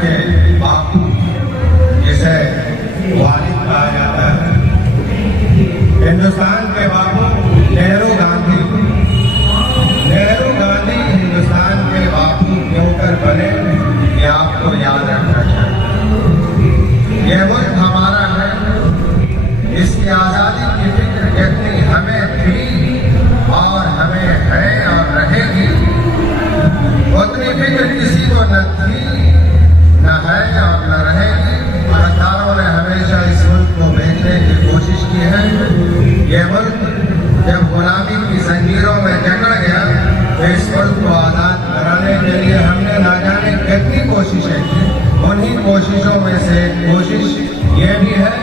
के बापू जिसे वालिद कहा जाता है, हिंदुस्तान के बापू नेहरू गांधी हिंदुस्तान के बापू क्यों कर बने, ये आपको याद रखना चाहिए। ये मुल्क हमारा है, इसकी आज़ादी की फिक्र जितनी हमें थी और हमें है और रहेगी, उतनी फिक्र किसी को न थी, न है और न रहेगी। गद्दारों ने हमेशा इस मुल्क को बेचने की कोशिश की है। ये मुल्क जब गुलामी की जंजीरों में जकड़ गया तो इस मुल्क को आज़ाद कराने के लिए हमने ना जाने कितनी कोशिशें की। उन्हीं कोशिशों में से कोशिश ये भी है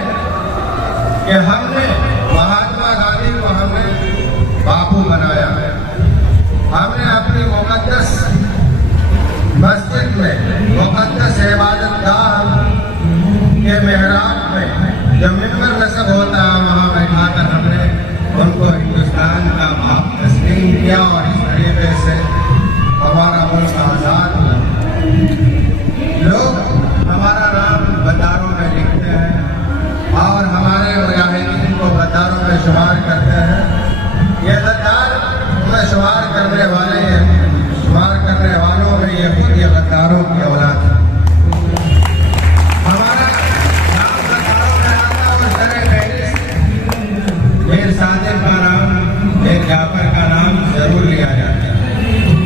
कि हमने महात्मा गांधी को हमने बापू बनाया। हमने अपनी मुकद्दस मस्जिद में, मुकद्दस इबादतगाह के मेहराब में जब मिंबर नस्ब होता है, वहाँ बैठाकर हमने उनको हिंदुस्तान का बाप तस्लीम किया और इस तरीके से हमारा मुल्क आज़ाद हुआ। लोग हमारा नाम गद्दारों में लिखते हैं और हमारे मुजाहिदीन को गद्दारों में शुमार करते हैं। ये गद्दार में शुमार करने वाले शुमार करने वालों में ये खुद ये गद्दारों की औलाद है। हमारा नाम गद्दारों में आता और सरे फहरिस्त मीर सादिक का नाम, मीर जाफर का नाम जरूर लिया जाता है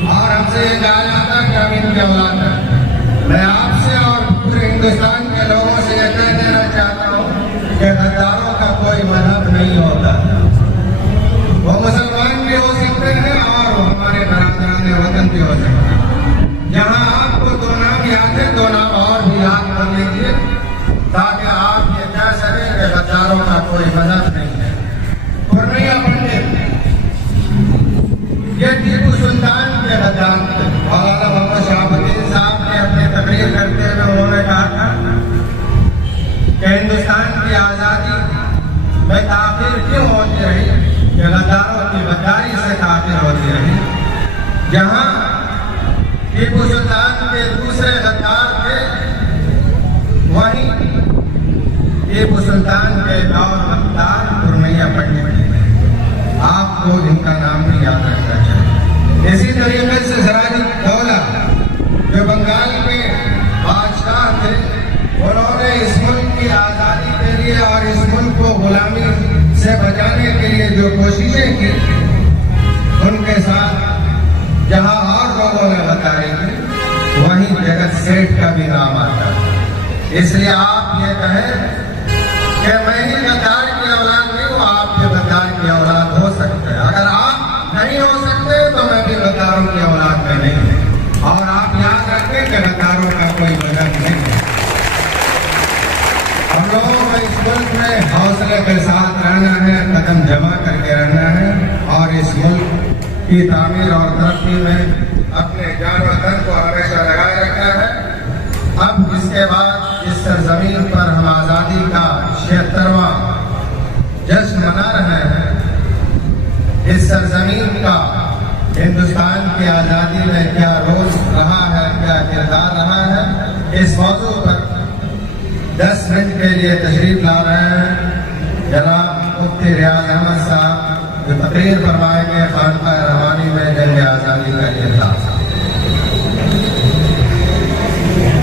और हमसे ये कहा जाता है कि हम इनकी औलाद हैं। मैं आपसे और पूरे हिंदुस्तान के लोगों से ये कह देना चाहता हूँ कि गद्दारों का कोई मजहब नहीं होता। वो मुसलमान भी हो सकते हैं और वो हमारे बरादरान वतन भी हो सकते हैं। यहाँ आपको दो नाम याद है, दो नाम और भी याद कर लीजिए ताकि आप ये कह सकें कि गद्दारों का कोई मजहब नहीं है। पूर्णिया पंडित ये टीपू सुल्तान के गद्दार थे। मौलाना मोहम्मद शहाबुद्दीन साहब ने अपनी तकरीर करते हुए उन्होंने कहा था कि हिंदुस्तान की आज़ादी में ताख़ीर क्यों होती रही, कि गद्दारों की गद्दारी से ताख़ीर होती रही। जहाँ टीपू सुल्तान के दूसरे गद्दार थे, वहीं टीपू सुल्तान के दौर गद्दार पूर्णिया पंडित थे। आपको इनका नाम भी याद रखना चाहिए। इसी तरीके से सिराजुद्दौला जो बंगाल के बादशाह थे, उन्होंने इस मुल्क की आज़ादी के लिए और इस मुल्क को गुलामी से बचाने के लिए जो कोशिशें की, उनके साथ जहां और लोगों ने गद्दारी की, वहीं जगत सेठ का भी नाम आता है। इसलिए आप ये कहें कि मैं ही गद्दार की औलाद नहीं हूँ, आप ये गद्दार की औलाद हो सकते हैं। अगर आप नहीं हो सकते तो मैं भी गद्दारों की औलाद में नहीं हूँ। और आप याद रखें कि गद्दारों का कोई मजहब नहीं है। हम लोगों को इस मुल्क में हौसले के साथ रहना है, कदम जमा करके रहना है और इस मुल्क की तामीर और तरक्की में अपने जान और तन को हमेशा लगाए रखना है। अब इसके बाद इस सरजमीन पर हम आज़ादी का 76वां जश्न मना रहे हैं। इस सरजमीन का हिंदुस्तान की आज़ादी में क्या रोल रहा है, क्या किरदार रहा है, इस मौजू पर 10 मिनट के लिए तशरीफ ला रहे हैं जनाब मुफ्ती रियाज अहमद साहब, जो तकरीर फरमाएंगे खानकाह रहमानी में जंग